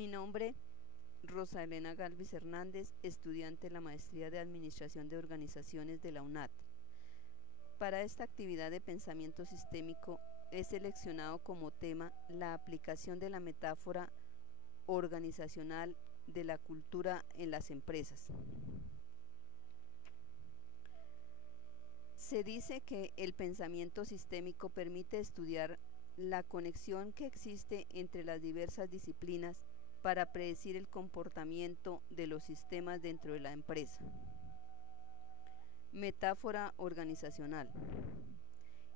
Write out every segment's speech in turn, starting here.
Mi nombre, Rosa Elena Galvis Hernández, estudiante de la Maestría de Administración de Organizaciones de la UNAT. Para esta actividad de pensamiento sistémico he seleccionado como tema la aplicación de la metáfora organizacional de la cultura en las empresas. Se dice que el pensamiento sistémico permite estudiar la conexión que existe entre las diversas disciplinas para predecir el comportamiento de los sistemas dentro de la empresa. Metáfora organizacional.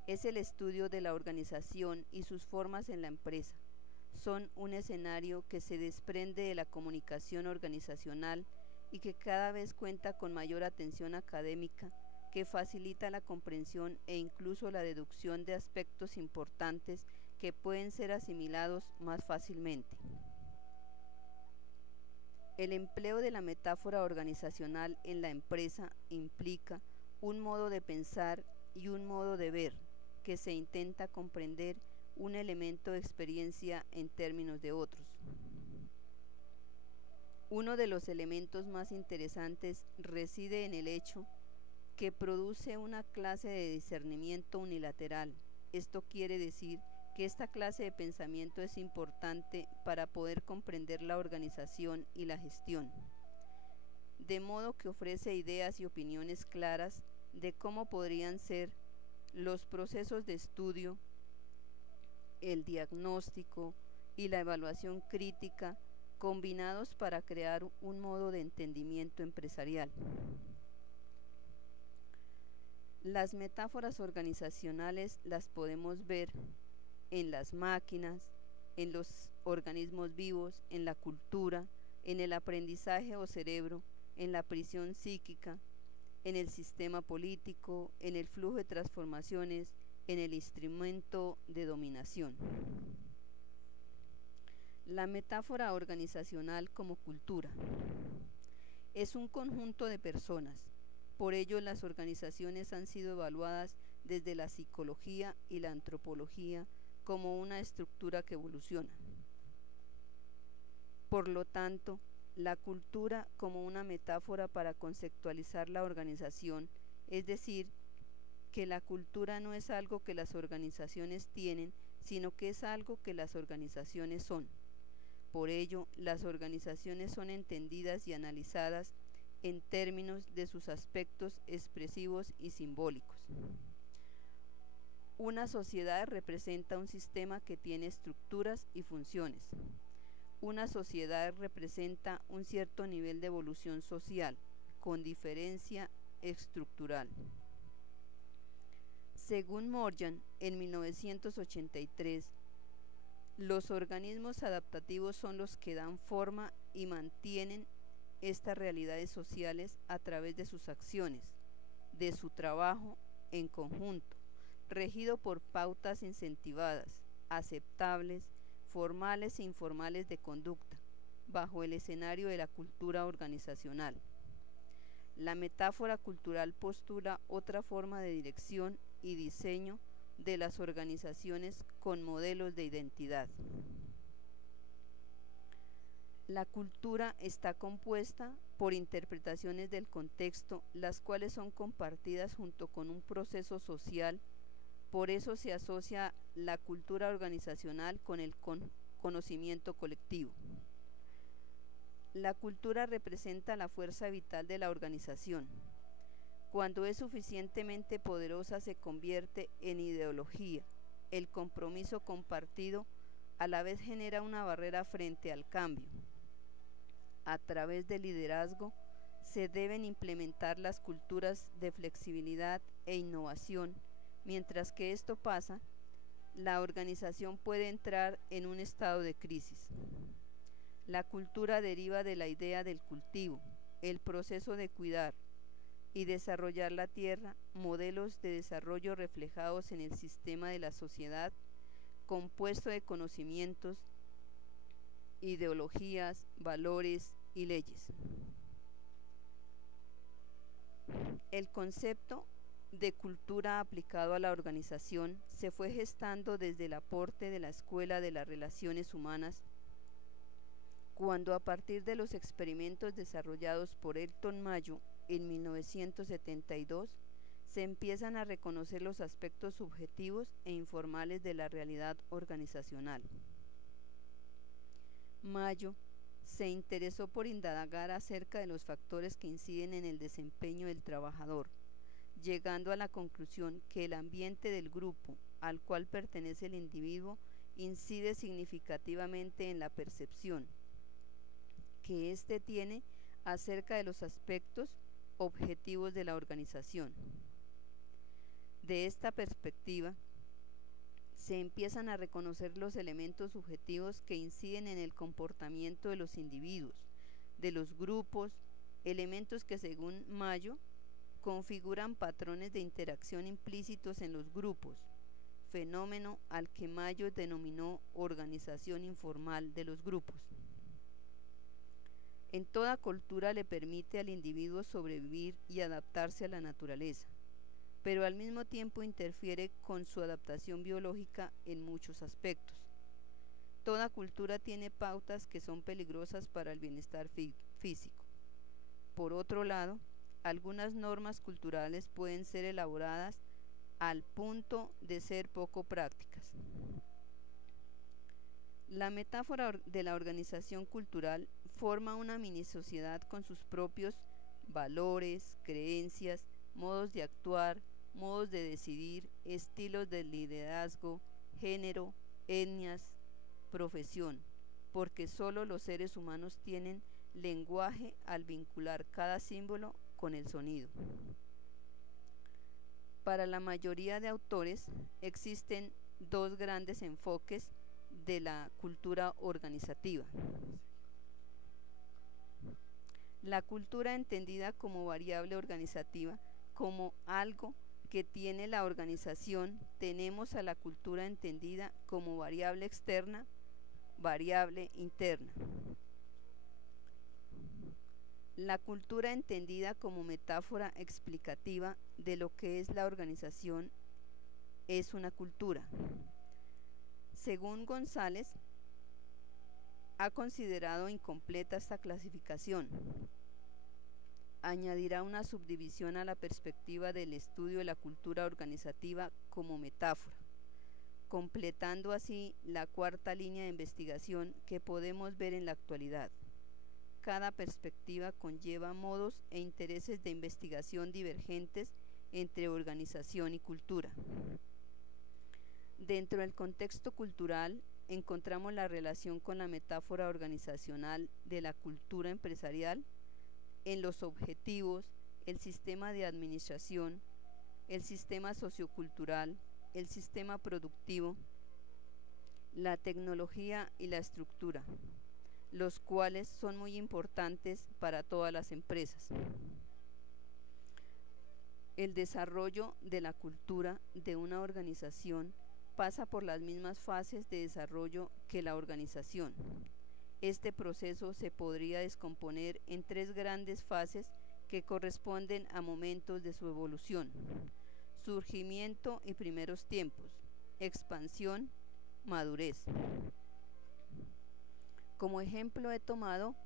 Es el estudio de la organización y sus formas en la empresa. Son un escenario que se desprende de la comunicación organizacional y que cada vez cuenta con mayor atención académica, que facilita la comprensión e incluso la deducción de aspectos importantes que pueden ser asimilados más fácilmente. El empleo de la metáfora organizacional en la empresa implica un modo de pensar y un modo de ver que se intenta comprender un elemento de experiencia en términos de otros. Uno de los elementos más interesantes reside en el hecho que produce una clase de discernimiento unilateral. Esto quiere decir que esta clase de pensamiento es importante para poder comprender la organización y la gestión, de modo que ofrece ideas y opiniones claras de cómo podrían ser los procesos de estudio, el diagnóstico y la evaluación crítica combinados para crear un modo de entendimiento empresarial. Las metáforas organizacionales las podemos ver en las máquinas, en los organismos vivos, en la cultura, en el aprendizaje o cerebro, en la prisión psíquica, en el sistema político, en el flujo de transformaciones, en el instrumento de dominación. La metáfora organizacional como cultura es un conjunto de personas. Por ello, las organizaciones han sido evaluadas desde la psicología y la antropología como una estructura que evoluciona. Por lo tanto, la cultura como una metáfora para conceptualizar la organización, es decir, que la cultura no es algo que las organizaciones tienen, sino que es algo que las organizaciones son. Por ello, las organizaciones son entendidas y analizadas en términos de sus aspectos expresivos y simbólicos. Una sociedad representa un sistema que tiene estructuras y funciones. Una sociedad representa un cierto nivel de evolución social, con diferencia estructural. Según Morgan, en 1983, los organismos adaptativos son los que dan forma y mantienen estas realidades sociales a través de sus acciones, de su trabajo en conjunto, regido por pautas incentivadas, aceptables, formales e informales de conducta, bajo el escenario de la cultura organizacional. La metáfora cultural postula otra forma de dirección y diseño de las organizaciones con modelos de identidad. La cultura está compuesta por interpretaciones del contexto, las cuales son compartidas junto con un proceso social. Por eso se asocia la cultura organizacional con el conocimiento colectivo. La cultura representa la fuerza vital de la organización. Cuando es suficientemente poderosa se convierte en ideología. El compromiso compartido a la vez genera una barrera frente al cambio. A través del liderazgo se deben implementar las culturas de flexibilidad e innovación. Mientras que esto pasa, la organización puede entrar en un estado de crisis. La cultura deriva de la idea del cultivo, el proceso de cuidar y desarrollar la tierra, modelos de desarrollo reflejados en el sistema de la sociedad, compuesto de conocimientos, ideologías, valores y leyes. El concepto de cultura aplicado a la organización se fue gestando desde el aporte de la Escuela de las Relaciones Humanas cuando a partir de los experimentos desarrollados por Elton Mayo en 1972 se empiezan a reconocer los aspectos subjetivos e informales de la realidad organizacional. Mayo se interesó por indagar acerca de los factores que inciden en el desempeño del trabajador, llegando a la conclusión que el ambiente del grupo al cual pertenece el individuo incide significativamente en la percepción que éste tiene acerca de los aspectos objetivos de la organización. De esta perspectiva, se empiezan a reconocer los elementos subjetivos que inciden en el comportamiento de los individuos, de los grupos, elementos que según Mayo configuran patrones de interacción implícitos en los grupos, fenómeno al que Mayo denominó organización informal de los grupos. En toda cultura le permite al individuo sobrevivir y adaptarse a la naturaleza, pero al mismo tiempo interfiere con su adaptación biológica en muchos aspectos. Toda cultura tiene pautas que son peligrosas para el bienestar físico. Por otro lado, algunas normas culturales pueden ser elaboradas al punto de ser poco prácticas. La metáfora de la organización cultural forma una mini sociedad con sus propios valores, creencias, modos de actuar, modos de decidir, estilos de liderazgo, género, etnias, profesión, porque solo los seres humanos tienen lenguaje al vincular cada símbolo con el sonido. Para la mayoría de autores existen dos grandes enfoques de la cultura organizativa. La cultura entendida como variable organizativa, como algo que tiene la organización. Tenemos a la cultura entendida como variable externa, variable interna. La cultura entendida como metáfora explicativa de lo que es la organización es una cultura. Según González, ha considerado incompleta esta clasificación. Añadirá una subdivisión a la perspectiva del estudio de la cultura organizativa como metáfora, completando así la cuarta línea de investigación que podemos ver en la actualidad. Cada perspectiva conlleva modos e intereses de investigación divergentes entre organización y cultura. Dentro del contexto cultural encontramos la relación con la metáfora organizacional de la cultura empresarial en los objetivos, el sistema de administración, el sistema sociocultural, el sistema productivo, la tecnología y la estructura, los cuales son muy importantes para todas las empresas. El desarrollo de la cultura de una organización pasa por las mismas fases de desarrollo que la organización. Este proceso se podría descomponer en tres grandes fases que corresponden a momentos de su evolución: surgimiento y primeros tiempos, expansión, madurez. Como ejemplo he tomado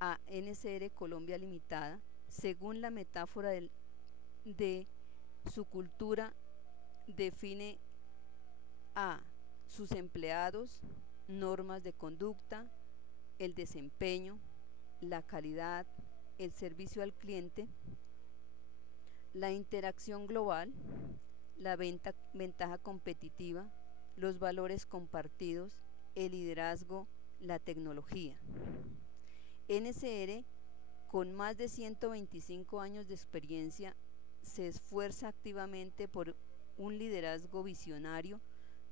a NCR Colombia Limitada, según la metáfora de su cultura, define a sus empleados, normas de conducta, el desempeño, la calidad, el servicio al cliente, la interacción global, la ventaja competitiva, los valores compartidos, el liderazgo, la tecnología. NCR, con más de 125 años de experiencia, se esfuerza activamente por un liderazgo visionario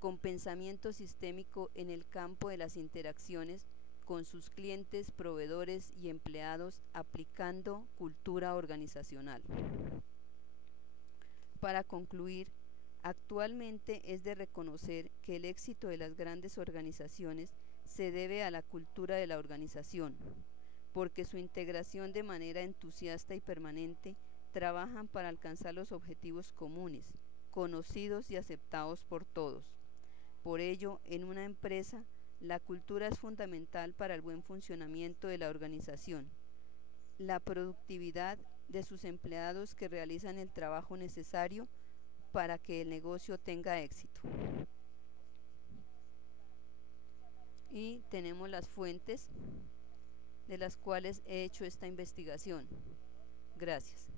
con pensamiento sistémico en el campo de las interacciones con sus clientes, proveedores y empleados, aplicando cultura organizacional. Para concluir, actualmente es de reconocer que el éxito de las grandes organizaciones se debe a la cultura de la organización, porque su integración de manera entusiasta y permanente trabajan para alcanzar los objetivos comunes, conocidos y aceptados por todos. Por ello, en una empresa, La cultura es fundamental para el buen funcionamiento de la organización. La productividad de sus empleados que realizan el trabajo necesario para que el negocio tenga éxito. Y tenemos las fuentes de las cuales he hecho esta investigación. Gracias.